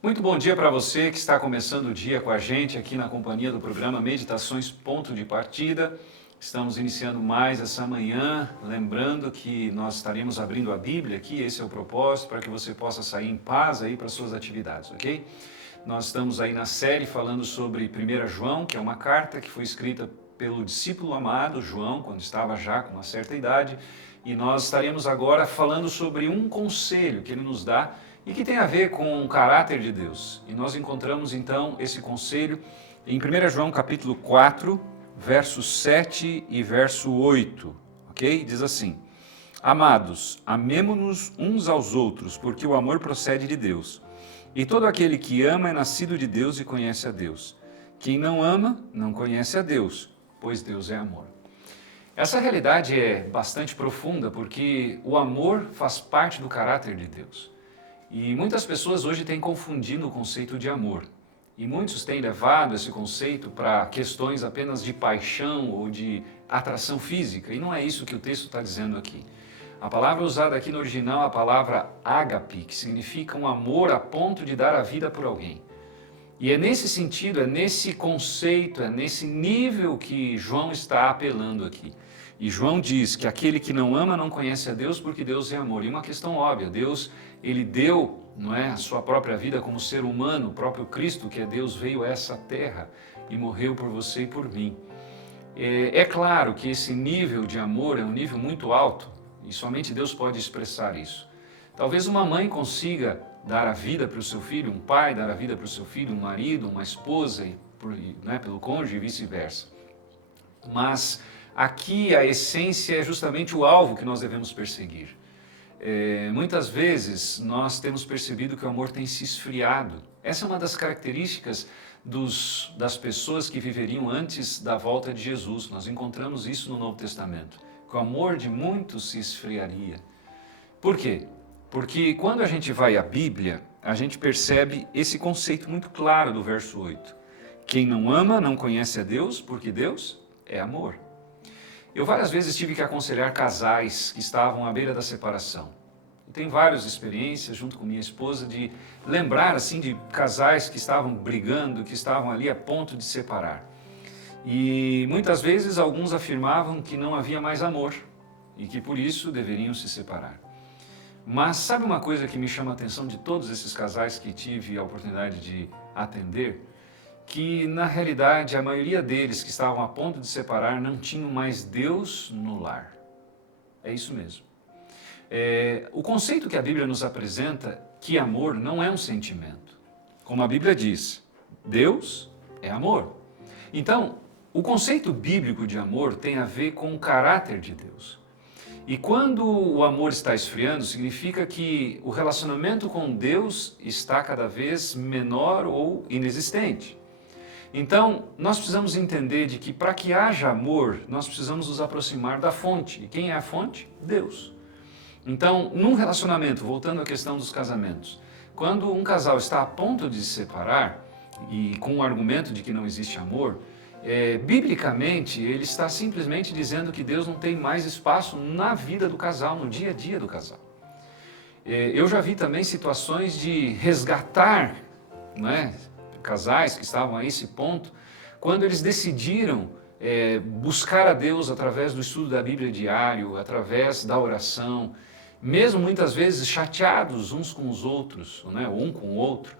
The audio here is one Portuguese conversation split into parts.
Muito bom dia para você que está começando o dia com a gente aqui na companhia do programa Meditações Ponto de Partida. Estamos iniciando mais essa manhã, lembrando que nós estaremos abrindo a Bíblia aqui, esse é o propósito, para que você possa sair em paz aí para suas atividades, ok? Nós estamos aí na série falando sobre 1 João, que é uma carta que foi escrita pelo discípulo amado João, quando estava já com uma certa idade, e nós estaremos agora falando sobre um conselho que ele nos dá e que tem a ver com o caráter de Deus. E nós encontramos então esse conselho em 1 João capítulo 4, verso 7 e verso 8, ok? Diz assim: Amados, amemo-nos uns aos outros, porque o amor procede de Deus. E todo aquele que ama é nascido de Deus e conhece a Deus. Quem não ama, não conhece a Deus, pois Deus é amor. Essa realidade é bastante profunda, porque o amor faz parte do caráter de Deus. E muitas pessoas hoje têm confundido o conceito de amor. E muitos têm levado esse conceito para questões apenas de paixão ou de atração física. E não é isso que o texto está dizendo aqui. A palavra usada aqui no original é a palavra ágape, que significa um amor a ponto de dar a vida por alguém. E é nesse sentido, é nesse conceito, é nesse nível que João está apelando aqui. E João diz que aquele que não ama não conhece a Deus, porque Deus é amor. E uma questão óbvia, Deus, ele deu, não é, a sua própria vida como ser humano, o próprio Cristo, que é Deus, veio a essa terra e morreu por você e por mim. É claro que esse nível de amor é um nível muito alto, e somente Deus pode expressar isso. Talvez uma mãe consiga dar a vida para o seu filho, um pai dar a vida para o seu filho, um marido, uma esposa, pelo cônjuge e vice-versa. Mas aqui a essência é justamente o alvo que nós devemos perseguir. Muitas vezes nós temos percebido que o amor tem se esfriado. Essa é uma das características das pessoas que viveriam antes da volta de Jesus. Nós encontramos isso no Novo Testamento, que o amor de muitos se esfriaria. Por quê? Porque quando a gente vai à Bíblia, a gente percebe esse conceito muito claro do verso 8. Quem não ama não conhece a Deus, porque Deus é amor. Eu várias vezes tive que aconselhar casais que estavam à beira da separação. Eu tenho várias experiências, junto com minha esposa, de lembrar assim de casais que estavam brigando, que estavam ali a ponto de separar. E muitas vezes alguns afirmavam que não havia mais amor e que por isso deveriam se separar. Mas sabe uma coisa que me chama a atenção de todos esses casais que tive a oportunidade de atender? Que na realidade a maioria deles que estavam a ponto de separar não tinham mais Deus no lar. É isso mesmo. O conceito que a Bíblia nos apresenta, que amor não é um sentimento. Como a Bíblia diz, Deus é amor. Então, o conceito bíblico de amor tem a ver com o caráter de Deus. E quando o amor está esfriando, significa que o relacionamento com Deus está cada vez menor ou inexistente. Então, nós precisamos entender de que para que haja amor, nós precisamos nos aproximar da fonte. E quem é a fonte? Deus. Então, num relacionamento, voltando à questão dos casamentos, quando um casal está a ponto de se separar, e com o argumento de que não existe amor, biblicamente ele está simplesmente dizendo que Deus não tem mais espaço na vida do casal, no dia a dia do casal. Eu já vi também situações de resgatar, não é, casais que estavam a esse ponto, quando eles decidiram buscar a Deus através do estudo da Bíblia diário, através da oração, mesmo muitas vezes chateados uns com os outros, né, um com o outro.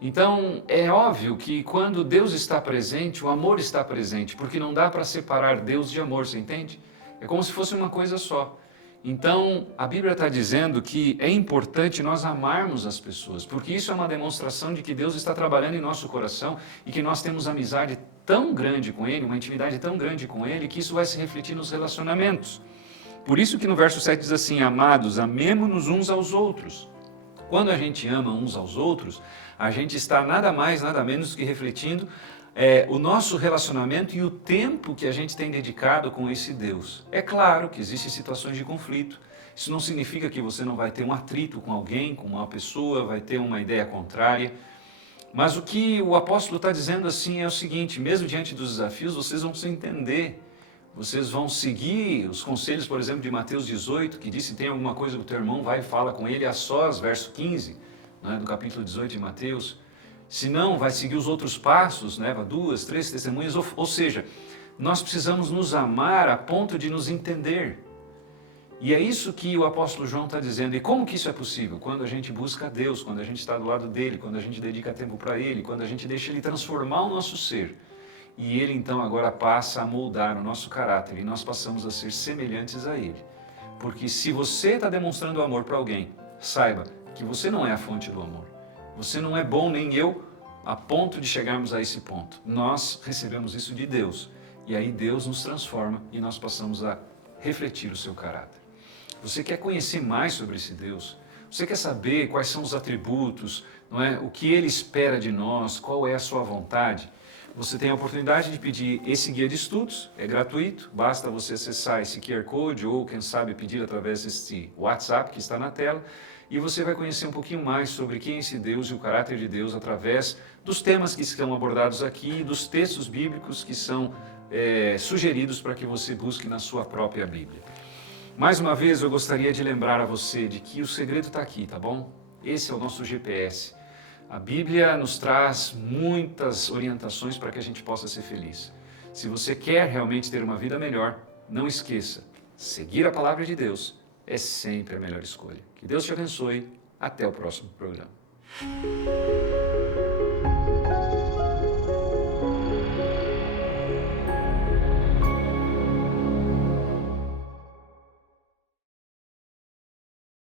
Então é óbvio que quando Deus está presente, o amor está presente, porque não dá para separar Deus de amor, você entende? É como se fosse uma coisa só. Então, a Bíblia está dizendo que é importante nós amarmos as pessoas, porque isso é uma demonstração de que Deus está trabalhando em nosso coração e que nós temos amizade tão grande com Ele, uma intimidade tão grande com Ele, que isso vai se refletir nos relacionamentos. Por isso que no verso 7 diz assim, amados, amemo-nos uns aos outros. Quando a gente ama uns aos outros, a gente está nada mais, nada menos que refletindo o nosso relacionamento e o tempo que a gente tem dedicado com esse Deus. É claro que existem situações de conflito. Isso não significa que você não vai ter um atrito com alguém, com uma pessoa, vai ter uma ideia contrária. Mas o que o apóstolo está dizendo assim é o seguinte: mesmo diante dos desafios, vocês vão se entender, vocês vão seguir os conselhos, por exemplo, de Mateus 18, que diz: se tem alguma coisa com o teu irmão, vai e fala com ele a sós, verso 15, né, do capítulo 18 de Mateus. Se não, vai seguir os outros passos, leva 2, 3 testemunhas, ou seja, nós precisamos nos amar a ponto de nos entender. E é isso que o apóstolo João está dizendo. E como que isso é possível? Quando a gente busca a Deus, quando a gente está do lado dele, quando a gente dedica tempo para ele, quando a gente deixa ele transformar o nosso ser. E ele então agora passa a moldar o nosso caráter e nós passamos a ser semelhantes a ele. Porque se você está demonstrando amor para alguém, saiba que você não é a fonte do amor. Você não é bom, nem eu, a ponto de chegarmos a esse ponto. Nós recebemos isso de Deus. E aí Deus nos transforma e nós passamos a refletir o seu caráter. Você quer conhecer mais sobre esse Deus? Você quer saber quais são os atributos, não é? O que Ele espera de nós, qual é a sua vontade? Você tem a oportunidade de pedir esse guia de estudos, é gratuito, basta você acessar esse QR Code ou, quem sabe, pedir através desse WhatsApp que está na tela, e você vai conhecer um pouquinho mais sobre quem é esse Deus e o caráter de Deus através dos temas que estão abordados aqui e dos textos bíblicos que são sugeridos para que você busque na sua própria Bíblia. Mais uma vez, eu gostaria de lembrar a você de que o segredo está aqui, tá bom? Esse é o nosso GPS. A Bíblia nos traz muitas orientações para que a gente possa ser feliz. Se você quer realmente ter uma vida melhor, não esqueça, seguir a palavra de Deus é sempre a melhor escolha. Que Deus te abençoe. Até o próximo programa.